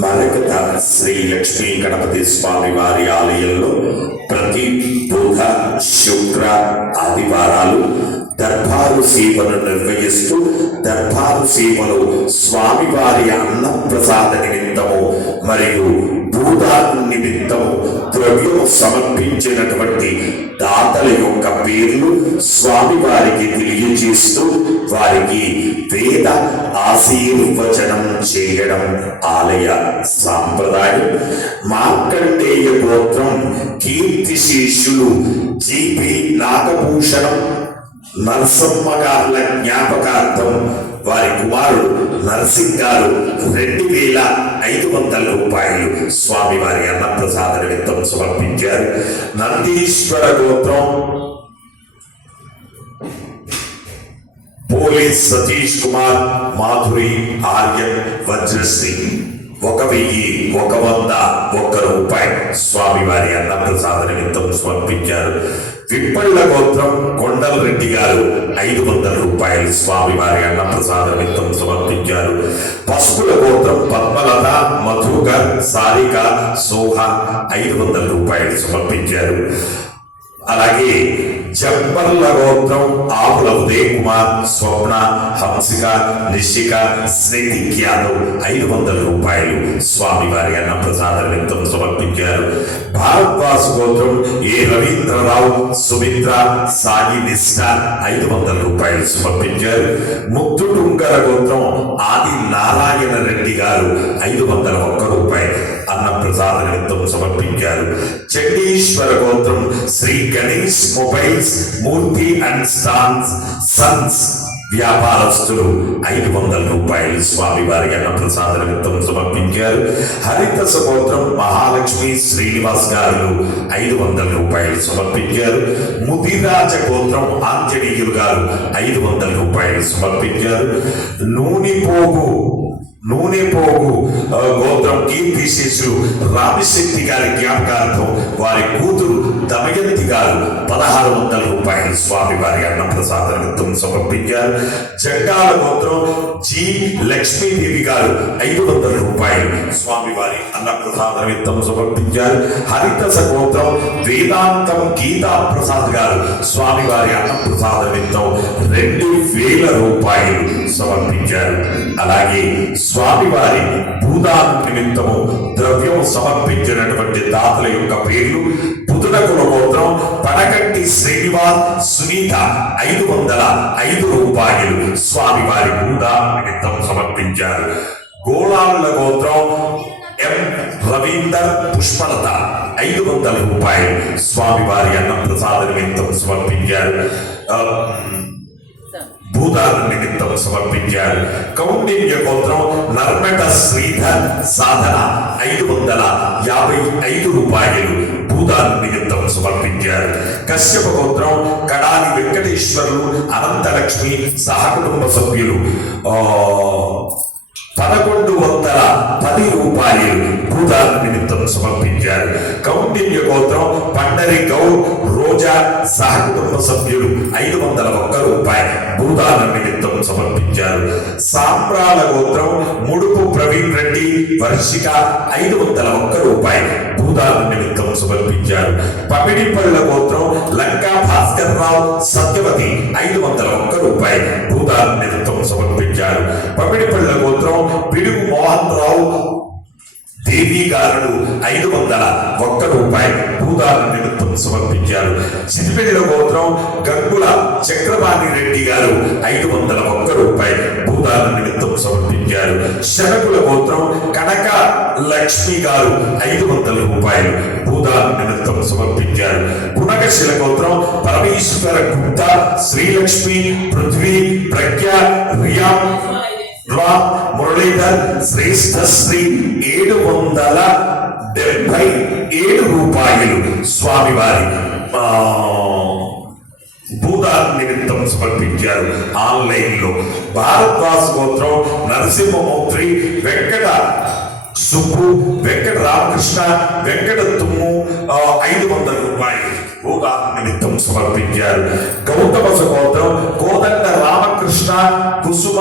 మరకత శ్రీ లక్ష్మీ గణపతి స్వామి వారి ఆలయంలో ప్రతి బుధ శుక్ర ఆదివారాలు దర్బారు సేవను నిర్వహిస్తూ దర్బారు సేవలో స్వామివారి అన్నప్రసాద నిమిత్తము మరియు భూదాన నిమిత్తము ద్రవ్యము సమర్పించినటువంటి దాతల యొక్క పేర్లు స్వామివారికి తెలియజేస్తూ వారికి వేద ఆశీర్వచనం చేయడం ఆలయ సాంప్రదాయం. మార్కండేయ గోత్రం కీర్తిశేషులు జీపీ నాగభూషణం నరసమ్మ గారుల జ్ఞాపకార్థం వారి కుమారుడు నరసింగ్ గారు 2,500 రూపాయలు స్వామివారి అన్నప్రసాద నిమిత్తం సమర్పించారు. నందీశ్వర గోత్రం పోలీస్ సతీష్ కుమార్ మాధురి ఆర్యన్ వజ్రశ్రీ 1,101 రూపాయలు స్వామివారి అన్నప్రసాద నిమిత్తం సమర్పించారు. విప్పళ్ళ గోత్రం కొండల రెడ్డి గారు 500 రూపాయలు స్వామివారి అన్నప్రసాద నిమిత్తం సమర్పించారు. పసుపుల గోత్రం పద్మలత మధుకర్ సారిక సోహన్ 500 రూపాయలు సమర్పించారు. అలాగే జంపర్ల గోత్రం ఆవుల ఉదయ్ కుమార్ స్వప్న హంసిక నిషిక స్నేహి యాదవ్ 500 రూపాయలు స్వామివారి అన్నప్రసాద నిమిత్తం సమర్పించారు. భారద్వాజ్ గోత్రం ఏ రవీంద్రరావు సుమిత్ర సాయి నిష్ఠ 500 రూపాయలు సమర్పించారు. ముద్దుటుంగర గోత్రం ఆది నారాయణ రెడ్డి గారు 501 రూపాయలు అన్నప్రసాద నిమిత్తం సమర్పించారు. చండీశ్వర గోత్రం Shri Ganesh mobiles Murthy and sons వ్యాపారస్తులు 500 రూపాయలు స్వామివారి అన్నప్రసాద నిమిత్తం సమర్పించారు. హరిత గోత్రం మహాలక్ష్మి శ్రీనివాస్ గారు 500 రూపాయలు సమర్పించారు. ముదిరాజ గోత్రం ఆంజనేయులు గారు 500 రూపాయలు సమర్పించారు. నూనెపోగు గోత్రం కీర్తిశేషులు రామశక్తి గారి జ్ఞాపకార్థం వారి కూతురు దమయంతి గారు 1,600 రూపాయలు స్వామివారి అన్నప్రసాద నిమిత్తం సమర్పించారు. జంగాల గోత్రం జి లక్ష్మీదేవి గారు 500 రూపాయలు స్వామివారి అన్నప్రసాద నిమిత్తం సమర్పించారు. హరితస గోత్రం వేదాంతం గీతా ప్రసాద్ గారు స్వామివారి అన్నప్రసాద నిమిత్తం 2,000 రూపాయలు సమర్పించారు. అలాగే స్వామివారి భూదాన నిమిత్తము ద్రవ్యం సమర్పించినటువంటి దాతల యొక్క పేర్లు పుదునకుల గోత్రం పడగట్టి శ్రీనివాస్ సునీత 505 రూపాయలు స్వామివారి భూదాన నిమిత్తం సమర్పించారు. గోళాల గోత్రం ఎం రవీందర్ పుష్పలత 500 రూపాయలు స్వామివారి అన్నప్రసాద నిమిత్తం సమర్పించారు. భూదాన నిమిత్తం సమర్పించారు. కౌండిన్య గోత్రం నర్మట శ్రీధర్ సాధన 555 రూపాయలు భూదాన నిమిత్తం సమర్పించారు. కశ్యప గోత్రం కడాలి వెంకటేశ్వర్లు అనంతలక్ష్మి సహకుటుంబ సభ్యులు 1,110 రూపాయలు భూదాన నిమిత్తం సమర్పించారు. కౌండిన్య గోత్రం పండరి గౌర్ రోజా సహకుటుంబ సభ్యులు 501 రూపాయలు భూదాన నిమిత్తం సమర్పించారు. సాంబ్రాల గోత్రం ముడుపు ప్రవీణ్ రెడ్డి వర్షిక 501 రూపాయలు భూదాన నిమిత్తం సమర్పించారు. పమిడిపళ్ళ గోత్రం లంకా భాస్కర్ రావు సత్యవతి 501 రూపాయలు భూదాన నిమిత్తం సమర్పించారు. పమిడిపళ్ళ గోత్రం పిడుగు మోహన్ రావు దేవి గారు 501 రూపాయలు భూదాన నిమిత్తం సమర్పించారు. సిద్దిపేట గోత్రం గంగుల చక్రపాణి రెడ్డి గారు 501 రూపాయలు భూదాన నిమిత్తం సమర్పించారు. శనకుల గోత్రం కనక లక్ష్మి గారు 500 రూపాయలు భూదాన నిమిత్తం సమర్పించారు. గుణకశిల గోత్రం పరమేశ్వర గుప్తా శ్రీలక్ష్మి పృథ్వీ ప్రజ్ఞ రియామ్ మురళీధర్ శ్రేష్ఠశ్రీ 777 రూపాయలు స్వామివారి భూదాన నిమిత్తం సమర్పించారు. ఆన్లైన్ లో భారద్వాజ్ గోత్రం నరసింహమూర్తి వెంకట సుబ్బు వెంకట రామకృష్ణ వెంకట తుమ్ము 500 రూపాయలు భూదాన నిమిత్తం సమర్పించారు. గౌతమ గోత్రం కోదండ రామకృష్ణ, కుసుమ,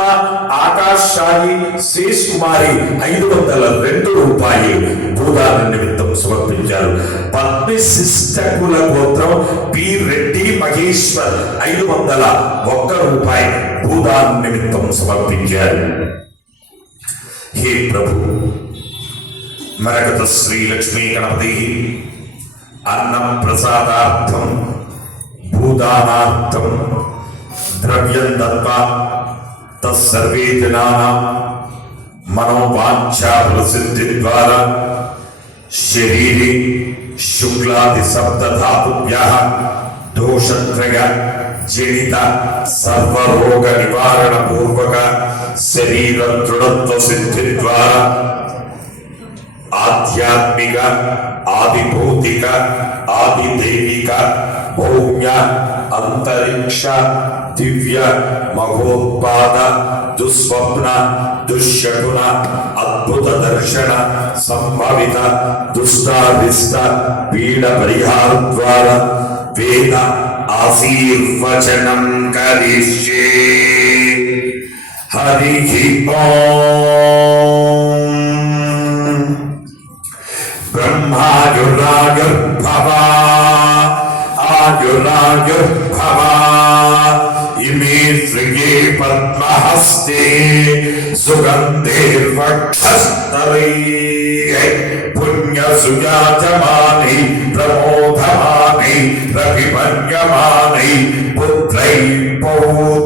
ఆకాష్ షాయి, శేష్ కుమారి 502 రూపాయలు భూదాన నిమిత్తం సమర్పించారు. పద్మి శిష్టకుల గోత్రం పి రెడ్డి మహేశ్వర్ 501 రూపాయి భూదాన నిమిత్తం సమర్పించారు. హే ప్రభు, మరకత శ్రీ లక్ష్మీ గణపతి అన్నం ప్రసాదార్థం భూదానార్థం ద్రవ్యం దత్వా తస్సర్వే జనానాం మనోవాంఛా ప్రసిద్ధి ద్వారా శరీరే శుక్లాది సప్తధాతుభ్యః దోషత్రయ జనిత సర్వరోగ నివారణ పూర్వక శరీర దృఢత్వ సిద్ధి ద్వారా ఆధ్యాత్మిక, ఆది భౌతిక, ఆది దైవిక, భౌమ్య, అంతరిక్ష, దివ్య, మహోత్పాద, దుస్వప్న, దుశ్శకున, అద్భుత దర్శన, సంభవిత, దుష్టారిష్ట పీడ పరిహార ద్వారా వేద ఆశీర్వచనం కరిష్యే. హరి ఓం. బ్రహ్మాయురాయుర్భవ ఆయురాయుర్భవ ఇమే శ్రియే పద్మహస్తే సుగంధేర్వక్షస్థలైః పుణ్యసుజాయమానై ప్రమోదమానై రవిమన్యమానై పుత్రైః పౌత్రైః